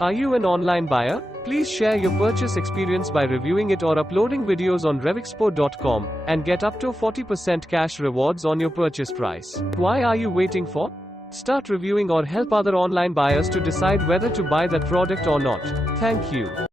Are you an online buyer? Please share your purchase experience by reviewing it or uploading videos on RevExpo.com and get up to 40% cash rewards on your purchase price. Why are you waiting for? Start reviewing or help other online buyers to decide whether to buy that product or not. Thank you.